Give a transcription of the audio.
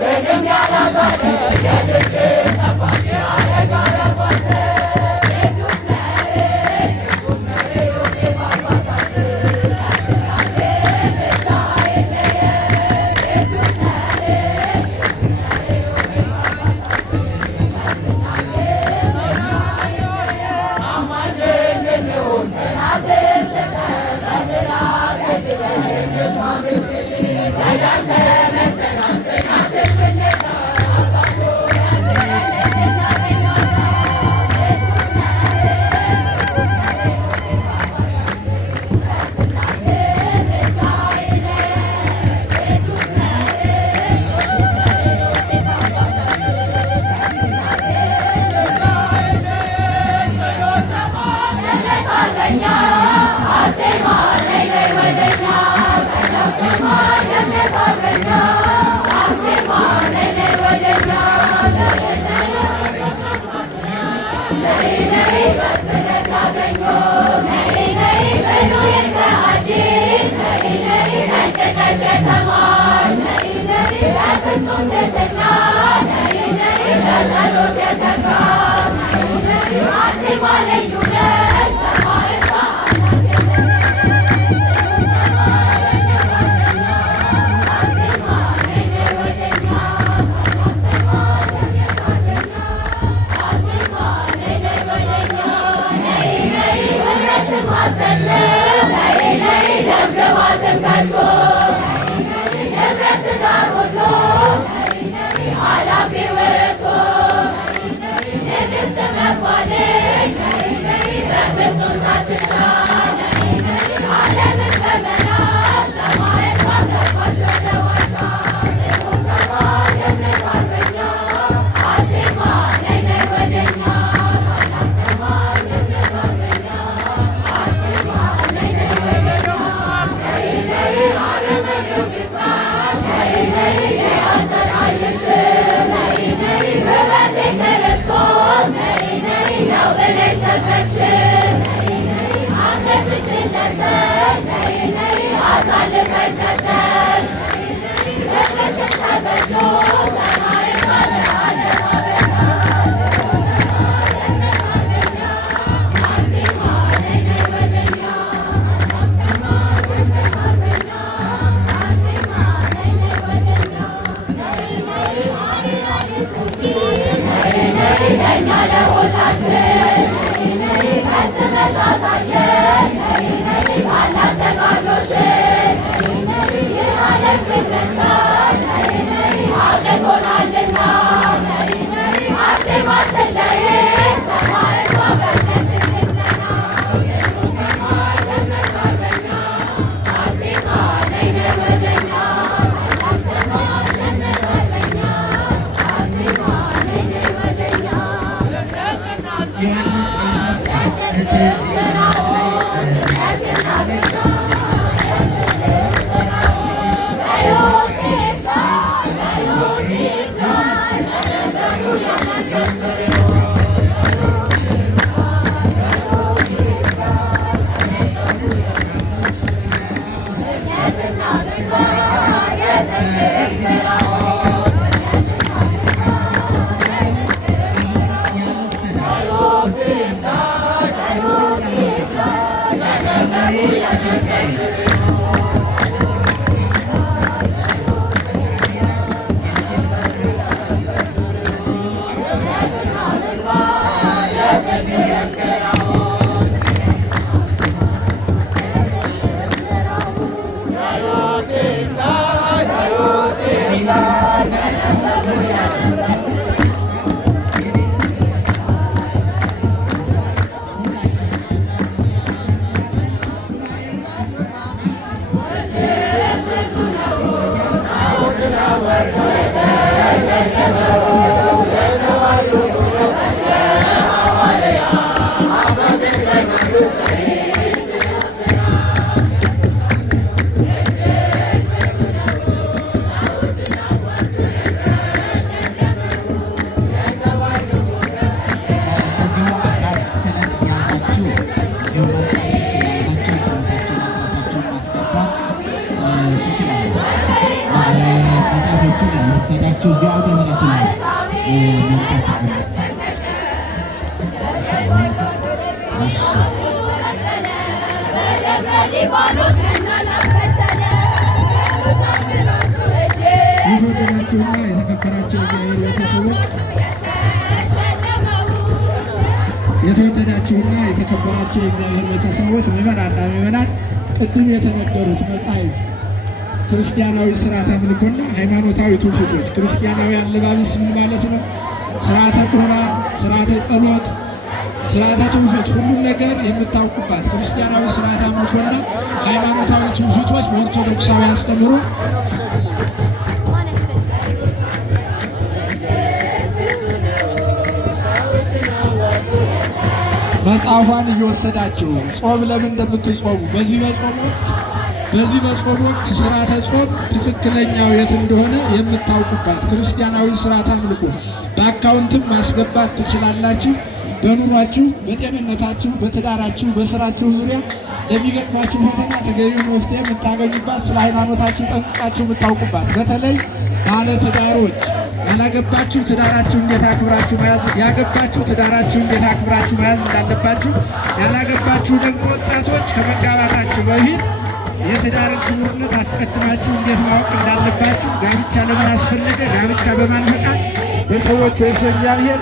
Let him የተወደዳችሁና የተከበራችሁ እግዚአብሔር ቤተሰቦች የተወደዳችሁና የተከበራችሁ የእግዚአብሔር ቤተሰቦች ምዕመናንና ምዕመናት ቅድም የተነገሩት መጻሕፍት ክርስቲያናዊ ስርዓተ አምልኮና ሃይማኖታዊ ትውፊቶች ክርስቲያናዊ አለባበስ ምን ማለት ነው? ስርዓተ ቁርባን፣ ስርዓተ ጸሎት፣ ስርዓተ ትውፊት ሁሉም ነገር የምታውቁባት ክርስቲያናዊ ስርዓተ አምልኮና ሃይማኖታዊ ትውፊቶች በኦርቶዶክሳዊ አስተምህሮ መጽሐፏን እየወሰዳችሁ ጾም ለምን እንደምትጾሙ በዚህ በጾም ወቅት ስርዓተ ጾም ትክክለኛው የት እንደሆነ የምታውቁባት ክርስቲያናዊ ስርዓተ አምልኮ በአካውንትም ማስገባት ትችላላችሁ። በኑሯችሁ፣ በጤንነታችሁ፣ በትዳራችሁ፣ በስራችሁ ዙሪያ ለሚገጥማችሁ ፈተና ተገቢውን መፍትሄ የምታገኙባት ስለ ሃይማኖታችሁ ጠንቅቃችሁ የምታውቁባት በተለይ ባለ ትዳሮች ያላገባችሁ ትዳራችሁ እንዴት አክብራችሁ መያዝ ያገባችሁ ትዳራችሁ እንዴት አክብራችሁ መያዝ እንዳለባችሁ ያላገባችሁ ደግሞ ወጣቶች ከመጋባታችሁ በፊት የትዳርን ክቡርነት አስቀድማችሁ እንዴት ማወቅ እንዳለባችሁ ጋብቻ ለምን አስፈለገ ጋብቻ በማን ፈቃድ በሰዎች ወይስ የእግዚአብሔር